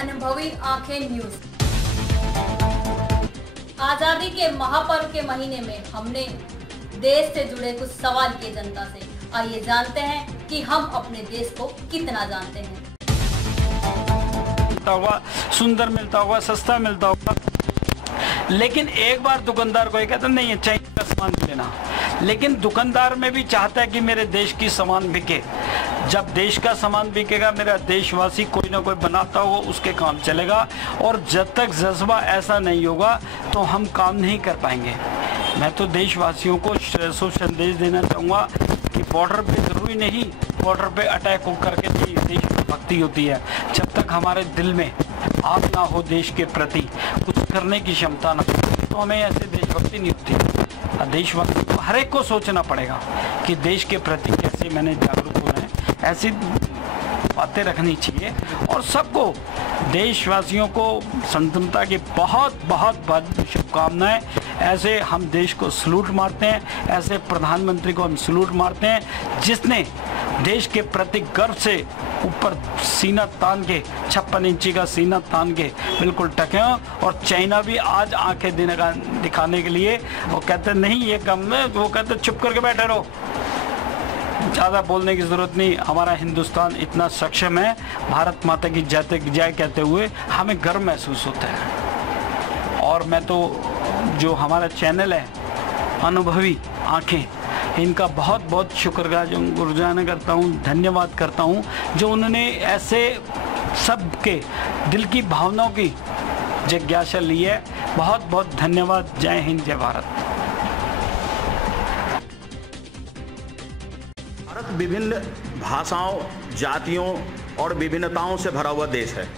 अनुभवी आंखें न्यूज। आजादी के महापर्व के महीने में हमने देश से जुड़े कुछ सवाल किए जनता से। आइए जानते हैं कि हम अपने देश को कितना जानते हैं। मिलता होगा, सुंदर मिलता होगा, सस्ता मिलता होगा, लेकिन एक बार दुकानदार को ये कहता नहीं है चाइना का सामान लेना, लेकिन दुकानदार में भी चाहता है कि मेरे देश की सामान बिके। जब देश का सामान बिकेगा, मेरा देशवासी कोई ना कोई बनाता हो उसके काम चलेगा, और जब तक जज्बा ऐसा नहीं होगा तो हम काम नहीं कर पाएंगे। मैं तो देशवासियों को संदेश देना चाहूँगा कि बॉर्डर पे ज़रूरी नहीं बॉर्डर पे अटैक हो करके देशभक्ति होती है। जब तक हमारे दिल में आग ना हो देश के प्रति, कुछ करने की क्षमता ना हो, तो हमें ऐसे देशभक्ति नहीं होती। देशवासी को हर एक को सोचना पड़ेगा कि देश के प्रति कैसे मैंने जागरूक होना है, ऐसी बातें रखनी चाहिए। और सबको देशवासियों को स्वतंत्रता की बहुत बहुत बहुत शुभकामनाएं। ऐसे हम देश को सलूट मारते हैं, ऐसे प्रधानमंत्री को हम सलूट मारते हैं जिसने देश के प्रति गर्व से ऊपर सीना तान के 56 इंची का सीना तान के बिल्कुल टके हों। और चाइना भी आज आंखें दिखाने के लिए वो कहते नहीं ये कम है, वो कहते चुप करके बैठे रहो, ज़्यादा बोलने की ज़रूरत नहीं। हमारा हिंदुस्तान इतना सक्षम है, भारत माता की जय कहते हुए हमें गर्व महसूस होता है। और मैं तो जो हमारा चैनल है अनुभवी आंखें, इनका बहुत बहुत शुक्रगुजार करता हूँ, धन्यवाद करता हूँ, जो उन्होंने ऐसे सबके दिल की भावनाओं की जिज्ञासा ली है। बहुत बहुत धन्यवाद। जय हिंद, जय भारत। भारत विभिन्न भाषाओं, जातियों और विभिन्नताओं से भरा हुआ देश है।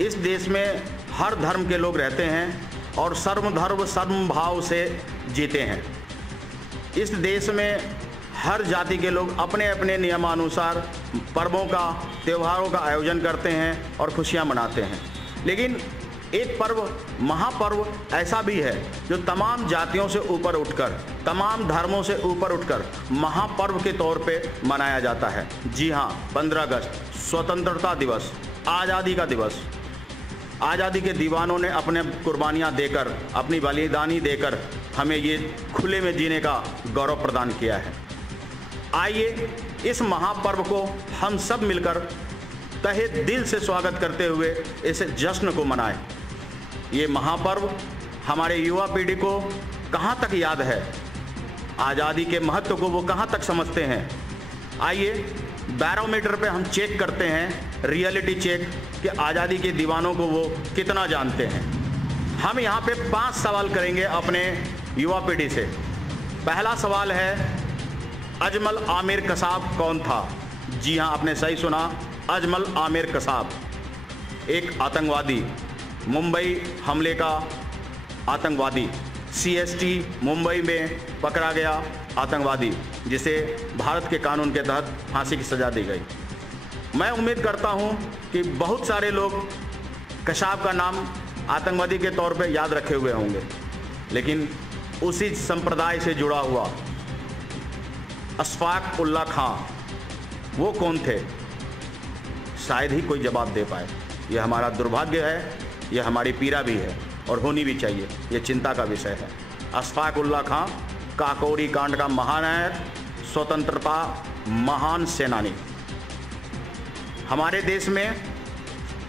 इस देश में हर धर्म के लोग रहते हैं और सर्वधर्म समभाव से जीते हैं। इस देश में हर जाति के लोग अपने अपने नियमानुसार पर्वों का, त्योहारों का आयोजन करते हैं और खुशियां मनाते हैं। लेकिन एक पर्व, महापर्व ऐसा भी है जो तमाम जातियों से ऊपर उठकर, तमाम धर्मों से ऊपर उठकर महापर्व के तौर पे मनाया जाता है। जी हाँ, 15 अगस्त स्वतंत्रता दिवस, आज़ादी का दिवस। आज़ादी के दीवानों ने अपने कुर्बानियाँ देकर, अपनी बलिदानी देकर हमें ये खुले में जीने का गौरव प्रदान किया है। आइए इस महापर्व को हम सब मिलकर तहे दिल से स्वागत करते हुए इस जश्न को मनाएं। ये महापर्व हमारे युवा पीढ़ी को कहाँ तक याद है, आज़ादी के महत्व को वो कहाँ तक समझते हैं। आइए बैरोमीटर पे हम चेक करते हैं, रियलिटी चेक, कि आज़ादी के दीवानों को वो कितना जानते हैं। हम यहाँ पे 5 सवाल करेंगे अपने युवा पीढ़ी से। पहला सवाल है, अजमल आमिर कसाब कौन था? जी हाँ, आपने सही सुना, अजमल आमिर कसाब एक आतंकवादी, मुंबई हमले का आतंकवादी, CST मुंबई में पकड़ा गया आतंकवादी, जिसे भारत के कानून के तहत फांसी की सज़ा दी गई। मैं उम्मीद करता हूं कि बहुत सारे लोग कसाब का नाम आतंकवादी के तौर पे याद रखे हुए होंगे, लेकिन उसी संप्रदाय से जुड़ा हुआ अशफाक उल्ला खां, वो कौन थे? शायद ही कोई जवाब दे पाए। ये हमारा दुर्भाग्य है, ये हमारी पीड़ा भी है और होनी भी चाहिए, ये चिंता का विषय है। अशफाक उल्ला खां काकोरी कांड का महानायक, स्वतंत्रता महान सेनानी। हमारे देश में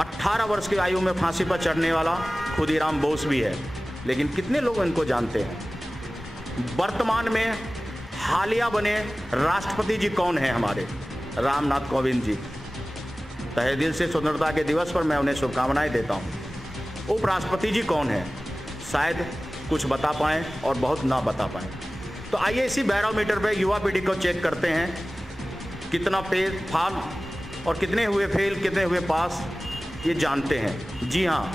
18 वर्ष की आयु में फांसी पर चढ़ने वाला खुदीराम बोस भी है, लेकिन कितने लोग इनको जानते हैं? वर्तमान में हालिया बने राष्ट्रपति जी कौन हैं? हमारे रामनाथ कोविंद जी। तहे दिल से स्वतंत्रता के दिवस पर मैं उन्हें शुभकामनाएं देता हूं। उपराष्ट्रपति जी कौन हैं? शायद कुछ बता पाएँ और बहुत ना बता पाएँ। तो आइए इसी बैरोमीटर पे युवा पीढ़ी को चेक करते हैं, कितना फाल और कितने हुए फेल, कितने हुए पास, ये जानते हैं। जी हाँ,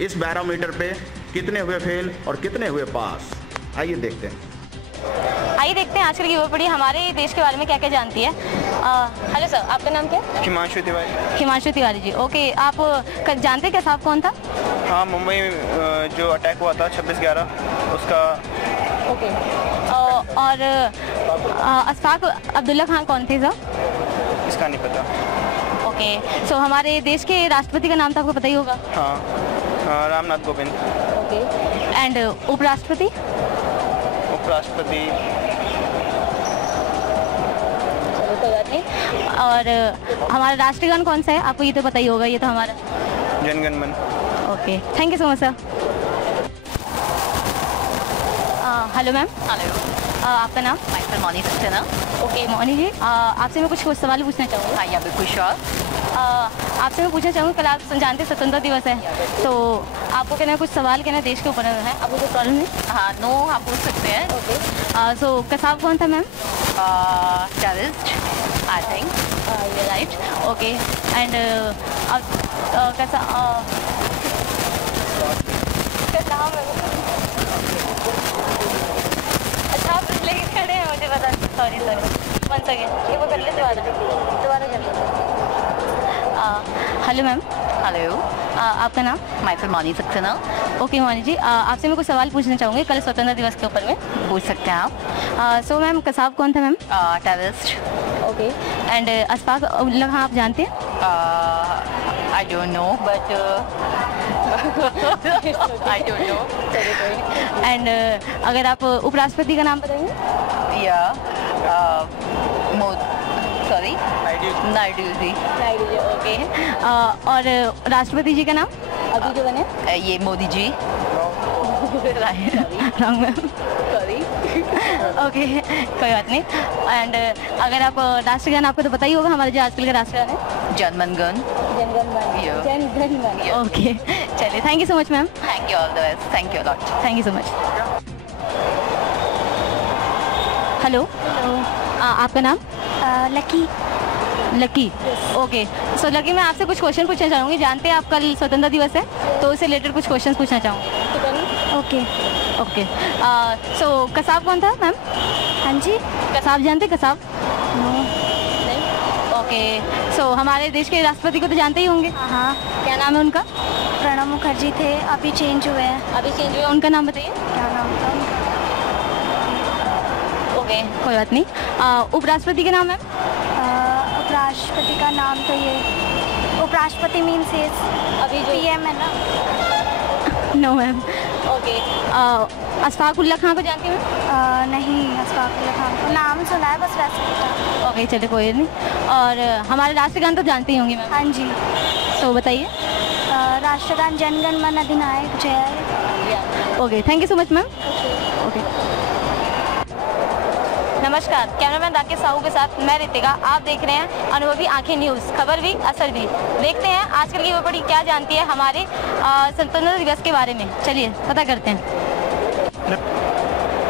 इस बैरोमीटर पे कितने हुए फेल और कितने हुए पास, आइए देखते हैं। आइए देखते हैं आजकल की युवा पीढ़ी हमारे देश के बारे में क्या क्या जानती है। हेलो सर, आपका नाम क्या है? हिमांशु तिवारी। हिमांशु तिवारी जी, ओके। आप जानते हैं कसाब कौन था? हाँ, मुंबई जो अटैक हुआ था 26/11 उसका। ओके। और अशफाक उल्ला खां कौन थे सर? इसका नहीं पता। ओके, सो हमारे देश के राष्ट्रपति का नाम तो आपको पता ही होगा। हाँ, रामनाथ कोविंद। ओके, एंड उपराष्ट्रपति? उपराष्ट्रपति कोई बात नहीं। और हमारा राष्ट्रगान कौन सा है, आपको ये तो पता ही होगा, ये तो हमारा जनगण मन। Okay, thank you so much sir. Hello ma'am. Hello, आपका नाम? माइकल मौनी सक्सेना। ओके मौनी जी, आपसे मैं कुछ सवाल पूछना चाहूँगी। हाँ, या बिल्कुल श्योर। आपसे मैं पूछना चाहूँगी, कल आप जानते हैं स्वतंत्रता दिवस है, तो आपको कहना कुछ सवाल कहना देश के ऊपर है, आपको कोई प्रॉब्लम नहीं? हाँ, नो, आप पूछ सकते हैं। ओके, सो कसाब कौन था मैम? Terrorist, I think. ये राइट। ओके, एंड अच्छा आप लेके खड़े हैं, मुझे बता। सॉरी 1 सेकेंड, ये वो कर ले, दोबारा कर ले। Hello ma'am. हेलो, आपका नाम? माइकल मौनी सक्सेना। ओके मौनी जी, आपसे मैं कुछ सवाल पूछना चाहूँगी कल स्वतंत्रता दिवस के ऊपर में। पूछ सकते हैं आप। सो मैम कसाब कौन था ma'am? Terrorist. Okay, and Ashfaq Ullah Khan आप जानते हैं? I don't know, but I don't know. And अगर आप उपराष्ट्रपति का नाम बताएंगे? या सॉरी, नायडू जी। नायडू जी, ओके। और राष्ट्रपति जी का नाम अभी जो बने? ये Modi ji. Wrong ma'am, sorry. Okay, कोई बात नहीं। एंड अगर आप राष्ट्रगान, आपको तो पता ही होगा हमारे जो आजकल का राष्ट्रगान है, जनगण मन। जनगण मन। ओके, चलिए, thank you so much ma'am. Thank you, all the best. Thank you lot. Thank you so much. Hello, आपका नाम? Lucky. Lucky, okay. So lucky, मैं आपसे कुछ क्वेश्चन पूछना चाहूँगी। जानते हैं आप कल स्वतंत्रता दिवस है, तो उससे रिलेटेड कुछ क्वेश्चन पूछना चाहूँगी। ओके। ओके, सो कसाब कौन था मैम? हाँ जी। कसाब जानते, कसाब? नो। नहीं। ओके, सो हमारे देश के राष्ट्रपति को तो जानते ही होंगे। हाँ। क्या नाम है उनका? प्रणब मुखर्जी थे, अभी चेंज हुए हैं। अभी चेंज हुए, उनका नाम बताइए। क्या नाम था उनका? ओके, कोई बात नहीं। उपराष्ट्रपति का नाम है? उपराष्ट्रपति का नाम तो ये उपराष्ट्रपति मीन्स ये अभी जो PM है ना? No ma'am. Okay, Ashfaq Ullah Khan को जानती हैं? नहीं, अशफाक उल्ला खां को नाम सुना है बस, वैसे। ओके, चलिए, कोई नहीं। और हमारे राष्ट्रगान तो जानते ही होंगे मैम? हाँ जी। तो बताइए। राष्ट्रगान जनगण मन अधिनायक जय। Okay, thank you so much ma'am. Okay, नमस्कार, कैमरामैन राकेश साहू के साथ मैं रितिका। आप देख रहे हैं अनुभवी आंखें न्यूज़, खबर भी असर भी। देखते हैं आजकल की युवा पीढ़ी क्या जानती है हमारे स्वतंत्रता दिवस के बारे में। चलिए पता करते हैं।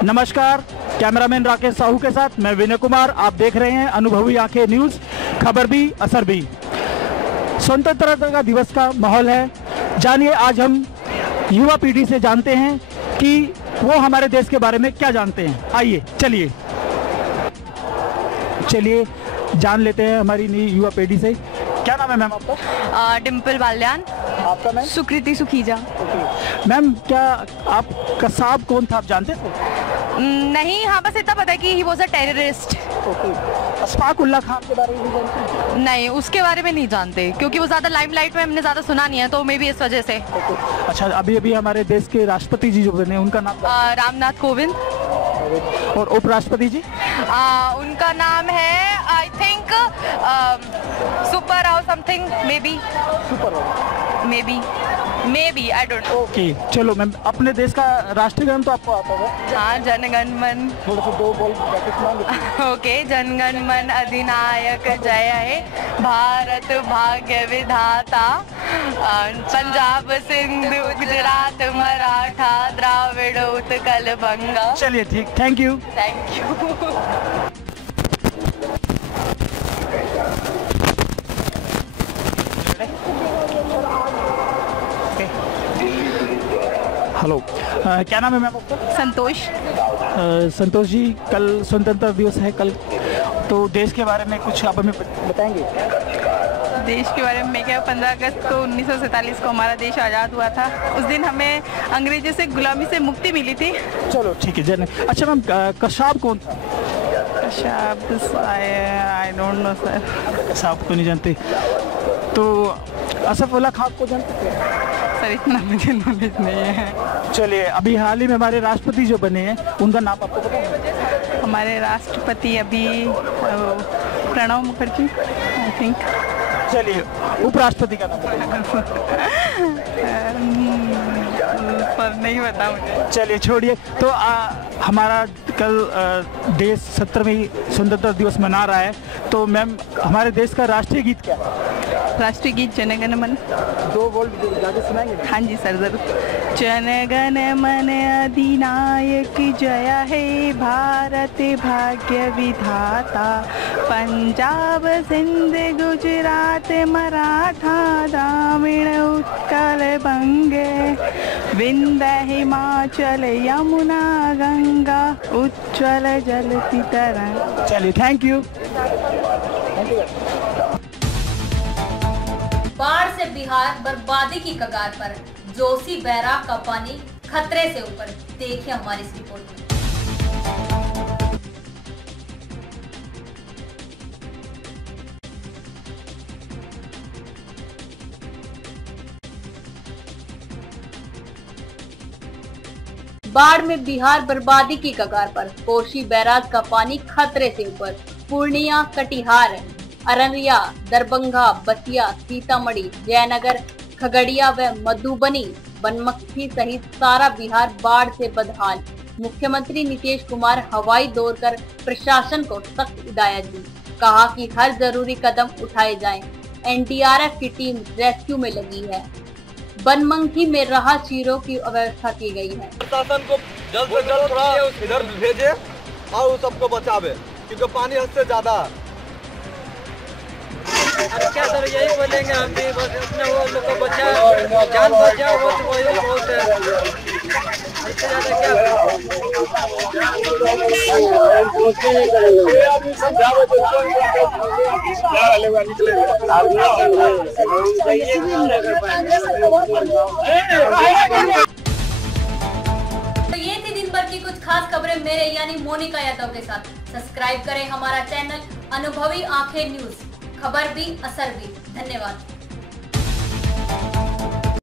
नमस्कार, कैमरामैन राकेश साहू के साथ मैं विनय कुमार। आप देख रहे हैं अनुभवी आंखें न्यूज़, खबर भी असर भी। स्वतंत्रता दिवस का माहौल है। जानिए, आज हम युवा पीढ़ी से जानते हैं कि वो हमारे देश के बारे में क्या जानते हैं। आइए, चलिए जान लेते हैं हमारी नई युवा पीढ़ी से। क्या नाम है मैम आपका? डिम्पल बाल्यान। आपका मैम? सुकृति सुखीजा। मैम, क्या आप कसाब कौन था, आप जानते थे? नहीं, हाँ, बस इतना पता है कि he was a terrorist. Ashfaq Ullah Khan के बारे में जानते हैं? नहीं, उसके बारे में नहीं जानते, क्योंकि वो ज़्यादा लाइमलाइट में हमने ज़्यादा सुना नहीं है, तो मे भी इस वजह से। अच्छा, अभी हमारे देश के राष्ट्रपति जी जो बने, उनका नाम? रामनाथ कोविंद। और उपराष्ट्रपति जी? उनका नाम है आई थिंक सुपर और something, maybe I don't know. Okay, चलो मैम, अपने देश का राष्ट्रगान तो आपको आता होगा? हाँ, जनगण मन। थोड़ा सा 2 बोल प्रैक्टिस मान लीजिए। ओके, जनगण मन अधिनायक जय हे, भारत भाग्य विधाता, पंजाब सिंध गुजरात मराठा द्राविड़ उत्कल बंगा। चलिए, ठीक, thank you. Thank you. Hello, क्या नाम है मैम आपका? संतोष। संतोष जी, कल स्वतंत्रता दिवस है कल, तो देश के बारे में कुछ आप हमें बताएंगे? देश के बारे में क्या, 15 अगस्त को 1947 को हमारा देश आज़ाद हुआ था। उस दिन हमें अंग्रेजों से गुलामी से मुक्ति मिली थी। चलो ठीक है। अच्छा मैम, कसाब कौन था? कसाब, आई डोंट नो सर। कसाब को नहीं जानते? तो असफुल्ला खान को जानते हैं? सर इतना मुझे नॉलेज नहीं है। चलिए, अभी हाल ही में हमारे राष्ट्रपति जो बने हैं उनका नाम आपको पता है? हमारे राष्ट्रपति अभी प्रणब मुखर्जी आई थिंक। चलिए, उपराष्ट्रपति का नाम बताइए। पर नहीं पता मुझे। चलिए छोड़िए। तो हमारा कल देश 17वीं स्वतंत्रता दिवस मना रहा है, तो मैम हमारे देश का राष्ट्रीय गीत क्या है? राष्ट्रीय गीत जन गण मन। 2 बोल ज़्यादा सुनाएंगे? हाँ जी सर जरूर। जन गण मन अधिनायक जय हे भारत भाग्य विधाता, पंजाब सिंध गुजरात मराठा द्राविड़ उत्कल बंगे, विंध्य हिमाचल यमुना गंगा उज्ज्वल जलती तरंग। चलिए, थैंक यू। बाढ़ से बिहार बर्बादी की कगार पर, जोशी बैराग का पानी खतरे से ऊपर। देखिए हमारी इस रिपोर्ट में। बाढ़ में बिहार बर्बादी की कगार पर, कोसी बैराज का पानी खतरे से ऊपर। पूर्णिया, कटिहार, अररिया, दरभंगा, बसिया, सीतामढ़ी, जयनगर, खगड़िया व मधुबनी, बनमख्ती सहित सारा बिहार बाढ़ से बदहाल। मुख्यमंत्री नीतीश कुमार हवाई दौर कर प्रशासन को सख्त हिदायत दी। कहा कि हर जरूरी कदम उठाए जाएं। एनडीआरएफ की टीम रेस्क्यू में लगी है। बनमंखी में राहत शिविरों की व्यवस्था की गई है। प्रशासन को जल्द से जल्द थोड़ा इधर भेजे और सबको बचावे, क्योंकि पानी हद से ज्यादा है। क्या सर यही बोलेंगे हम भी, बस अपने वो लोग को बचाओ, जान बचाओ, वो तो वही बहुत है। इससे ज्यादा क्या तो ये थी दिन भर की कुछ खास खबरें मेरे यानी मोनिका यादव के साथ। सब्सक्राइब करें हमारा चैनल अनुभवी आंखें न्यूज, खबर भी असर भी। धन्यवाद।